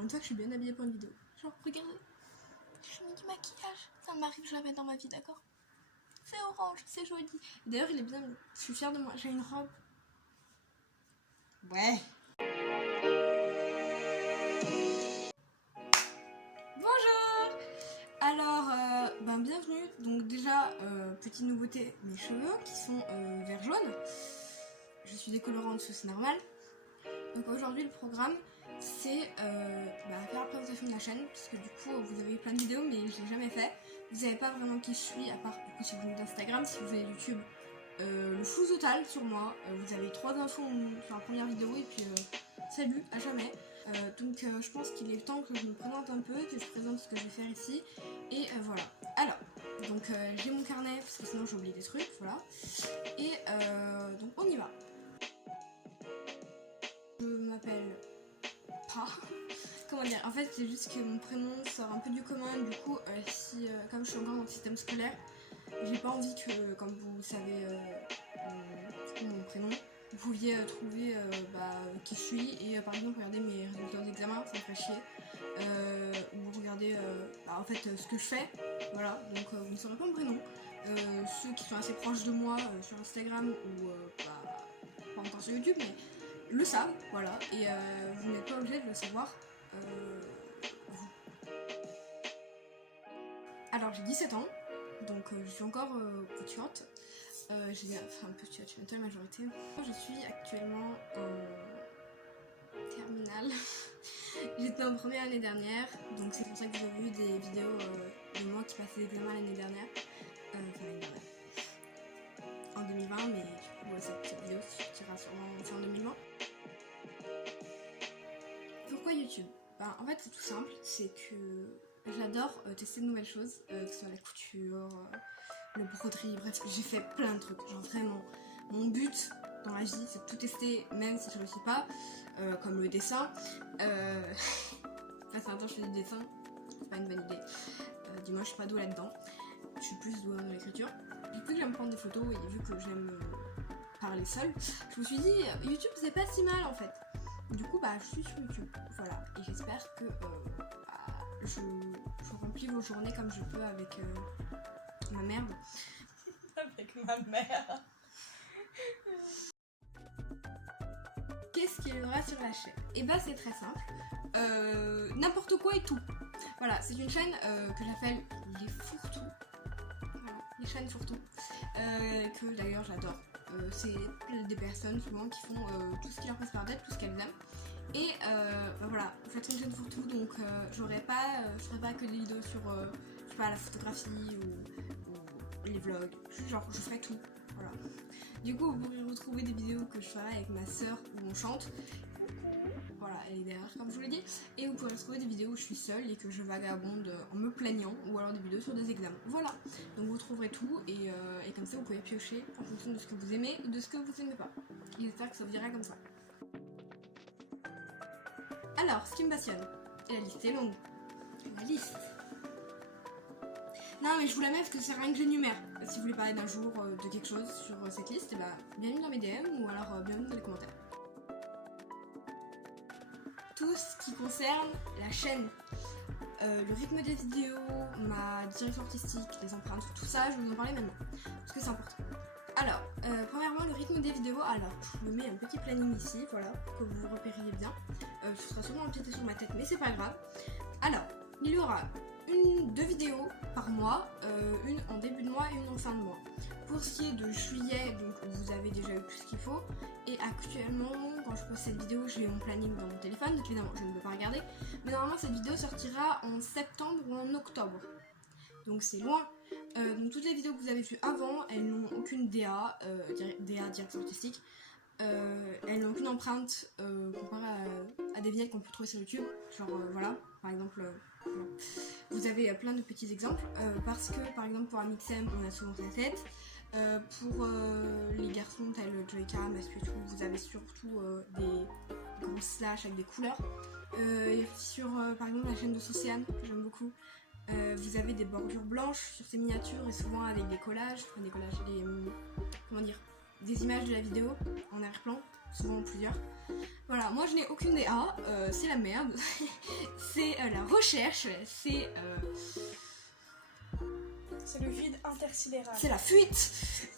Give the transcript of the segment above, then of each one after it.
pour une fois que je suis bien habillée pour une vidéo. Genre, regardez, je mets du maquillage. Ça m'arrive jamais dans ma vie, d'accord? C'est orange, c'est joli. D'ailleurs, il est bien mis. Je suis fière de moi. J'ai une robe. Ouais. Bonjour. Alors, bienvenue. Donc déjà, petite nouveauté, mes cheveux qui sont vert jaune. Je suis décolorée en dessous, c'est normal. Donc aujourd'hui, le programme, c'est faire la présentation de la chaîne, puisque du coup, vous avez eu plein de vidéos, mais je l'ai jamais fait. Vous savez pas vraiment qui je suis, à part du coup si vous venez d'Instagram, si vous avez YouTube, le flou total sur moi. Vous avez 3 infos sur la première vidéo et puis salut, à jamais. Je pense qu'il est temps que je me présente un peu, que je présente ce que je vais faire ici. Et voilà. Alors, donc j'ai mon carnet, parce que sinon j'ai oublié des trucs, voilà. Et donc on y va. Je m'appelle pas. Comment dire, en fait c'est juste que mon prénom sort un peu du commun, du coup comme je suis encore dans le système scolaire, j'ai pas envie que, comme vous savez mon prénom, vous pouviez trouver qui je suis et par exemple regarder mes résultats d'examen, ça me ferait chier, ou regarder en fait ce que je fais, voilà, donc vous ne saurez pas mon prénom. Ceux qui sont assez proches de moi sur Instagram ou pas encore sur YouTube, mais le savent, voilà, et vous n'êtes pas obligé de le savoir. Vous. Alors j'ai 17 ans, donc je suis encore étudiante. Petite, je suis bientôt la majorité. Je suis actuellement en terminale. J'étais en première l'année dernière, donc c'est pour ça que vous avez vu des vidéos de moi qui passait l'examen l'année dernière. En 2020, mais du coup cette vidéo sortira sûrement en 2020. Pourquoi YouTube? En fait c'est tout simple, c'est que j'adore tester de nouvelles choses, que ce soit la couture, le broderie, bref j'ai fait plein de trucs, genre vraiment mon but dans la vie c'est de tout tester même si je ne réussis pas, comme le dessin, ça fait un temps que je fais du dessin, c'est pas une bonne idée, dis-moi je suis pas douée là-dedans, je suis plus douée dans l'écriture, vu que j'aime prendre des photos et vu que j'aime parler seule, je me suis dit YouTube c'est pas si mal en fait. Du coup je suis sur YouTube, voilà, et j'espère que je remplis vos journées comme je peux avec ma merde. Avec ma mère. Qu'est-ce qu'il y aura sur la chaîne? Et c'est très simple, n'importe quoi et tout. Voilà, c'est une chaîne que j'appelle les fourre-tout. Voilà, les chaînes fourre-tout, que d'ailleurs j'adore. C'est des personnes souvent qui font tout ce qui leur passe par la tête, tout ce qu'elles aiment. Et voilà, je vais être une chaîne fourre-tout, donc je ferai pas que des vidéos sur je sais pas, la photographie ou les vlogs, je ferai tout, voilà. Du coup vous pourrez retrouver des vidéos que je ferai avec ma soeur où on chante, voilà, elle est derrière comme je vous l'ai dit, et vous pourrez retrouver des vidéos où je suis seule et que je vagabonde en me plaignant, ou alors des vidéos sur des examens, voilà. Donc vous trouverez tout et comme ça vous pouvez piocher en fonction de ce que vous aimez ou de ce que vous aimez pas. Et j'espère que ça vous dira comme ça. Alors, ce qui me passionne, et la liste est longue, la liste. Non mais je vous la mets parce que c'est rien que j'énumère. Si vous voulez parler d'un jour de quelque chose sur cette liste, bienvenue dans mes DM ou alors bienvenue dans les commentaires. Tout ce qui concerne la chaîne, le rythme des vidéos, ma direction artistique, les empreintes, tout ça, je vais vous en parler maintenant, parce que c'est important. Alors, premièrement, le rythme des vidéos, alors je me mets un petit planning ici, voilà, pour que vous repériez bien. Ce sera sûrement empiété sur ma tête, mais c'est pas grave. Alors, il y aura 2 vidéos par mois, une en début de mois et une en fin de mois. Pour ce qui est de juillet, donc vous avez déjà eu tout ce qu'il faut. Et actuellement, quand je poste cette vidéo, j'ai mon planning dans mon téléphone, donc évidemment je ne peux pas regarder. Mais normalement cette vidéo sortira en septembre ou en octobre. Donc c'est loin. Donc toutes les vidéos que vous avez vues avant, elles n'ont aucune DA, direction artistique. Elles n'ont aucune empreinte comparée à des vignettes qu'on peut trouver sur YouTube. Genre voilà, par exemple, voilà. Vous avez plein de petits exemples. Parce que par exemple pour Amixem, on a souvent sa tête. Pour les garçons tels Joyka, Masputu, vous avez surtout des gros slash avec des couleurs. Sur par exemple la chaîne de Sociane, que j'aime beaucoup. Vous avez des bordures blanches sur ces miniatures et souvent avec des collages, des images de la vidéo en arrière-plan. souvent plusieurs. Voilà, moi je n'ai aucune DA, c'est la merde, c'est la recherche, c'est le vide intersidéral. c'est la fuite,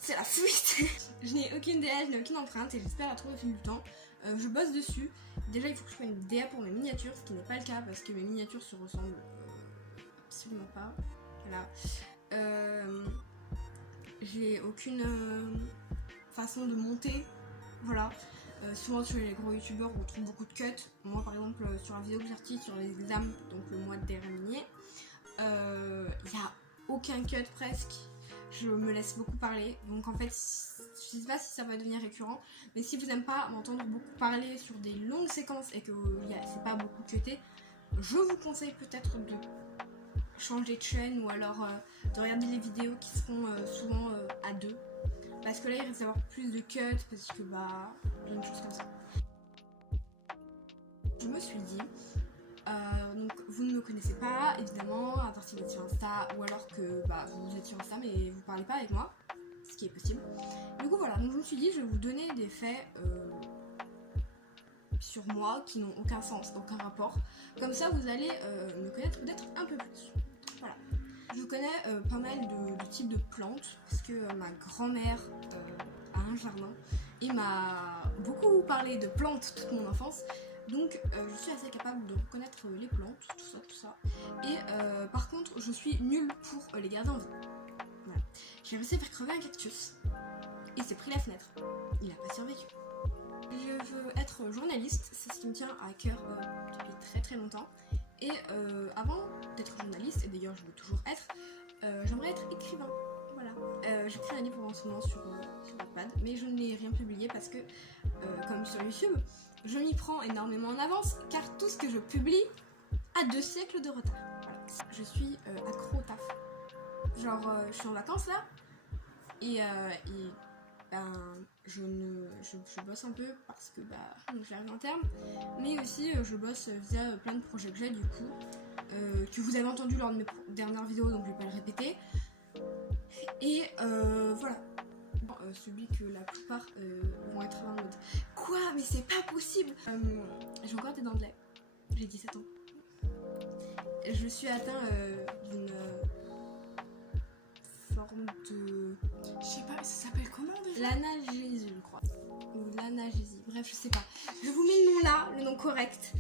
c'est la fuite. Je n'ai aucune DA, je n'ai aucune empreinte et j'espère la trouver au fil du temps. Je bosse dessus. Déjà il faut que je prenne une DA pour mes miniatures, ce qui n'est pas le cas parce que mes miniatures se ressemblent absolument pas. Voilà. J'ai aucune façon de monter. Voilà. Souvent sur les gros youtubeurs on trouve beaucoup de cuts. Moi par exemple sur la vidéo que j'ai sortie sur les examens, donc le mois de dernier, il y a aucun cut presque. Je me laisse beaucoup parler. Donc en fait, je sais pas si ça va devenir récurrent, mais si vous n'aimez pas m'entendre beaucoup parler sur des longues séquences et que c'est pas beaucoup cuté, je vous conseille peut-être de changer de chaîne ou alors de regarder les vidéos qui seront souvent à deux. Parce que là il risque d'avoir plus de cuts parce que une chose comme ça. Je me suis dit, donc vous ne me connaissez pas évidemment, à part si vous êtes sur Insta ou alors que vous êtes sur Insta mais vous parlez pas avec moi, ce qui est possible. Du coup voilà, donc je me suis dit je vais vous donner des faits sur moi qui n'ont aucun sens, aucun rapport. Comme ça vous allez me connaître peut-être un peu plus. Voilà. Je connais pas mal de types de plantes parce que ma grand-mère a un jardin et m'a beaucoup parlé de plantes toute mon enfance. Donc je suis assez capable de reconnaître les plantes, tout ça. Et par contre je suis nulle pour les garder en vie. Voilà. J'ai réussi à faire crever un cactus et s'est pris la fenêtre. Il n'a pas survécu. Je veux être journaliste, c'est ce qui me tient à cœur depuis très très longtemps. Et avant d'être journaliste, et d'ailleurs je veux toujours être, j'aimerais être écrivain. Voilà. J'écris un livre en ce moment sur Wattpad, mais je n'ai rien publié parce que, comme sur YouTube, je m'y prends énormément en avance, car tout ce que je publie a 2 siècles de retard. Voilà. Je suis accro au taf. Genre, je suis en vacances là, et je bosse un peu parce que j'arrive en terme, mais aussi je bosse via plein de projets que j'ai du coup, que vous avez entendu lors de mes dernières vidéos, donc je vais pas le répéter. Et voilà. Celui que la plupart vont être en mode quoi, mais c'est pas possible. J'ai encore des dents de lait, j'ai 17 ans. Je suis atteint d'une forme de... Je sais pas, ça s'appelle comment déjà? L'analgésie, je crois. Ou l'analgésie, bref, je sais pas. Je vous mets le nom là, le nom correct.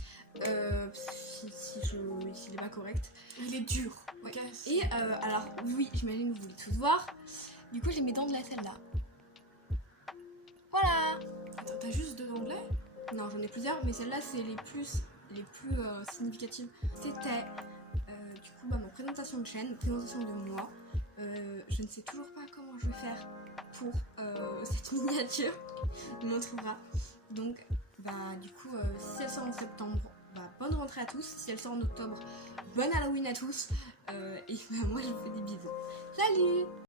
S'il n'est pas correct. Il est dur. Ouais. Et alors, oui, j'imagine que vous voulez tous voir. Du coup, j'ai mes dents de lait, celle-là. Voilà. Attends, t'as juste 2 dents de lait? Non, j'en ai plusieurs, mais celle-là, c'est les plus significatives. C'était du coup ma présentation de chaîne, présentation de moi. Je ne sais toujours pas comment je vais faire pour cette miniature. On en trouvera. Donc, du coup, si elle sort en septembre, bonne rentrée à tous. Si elle sort en octobre, bonne Halloween à tous. Et moi, je vous fais des bisous. Salut!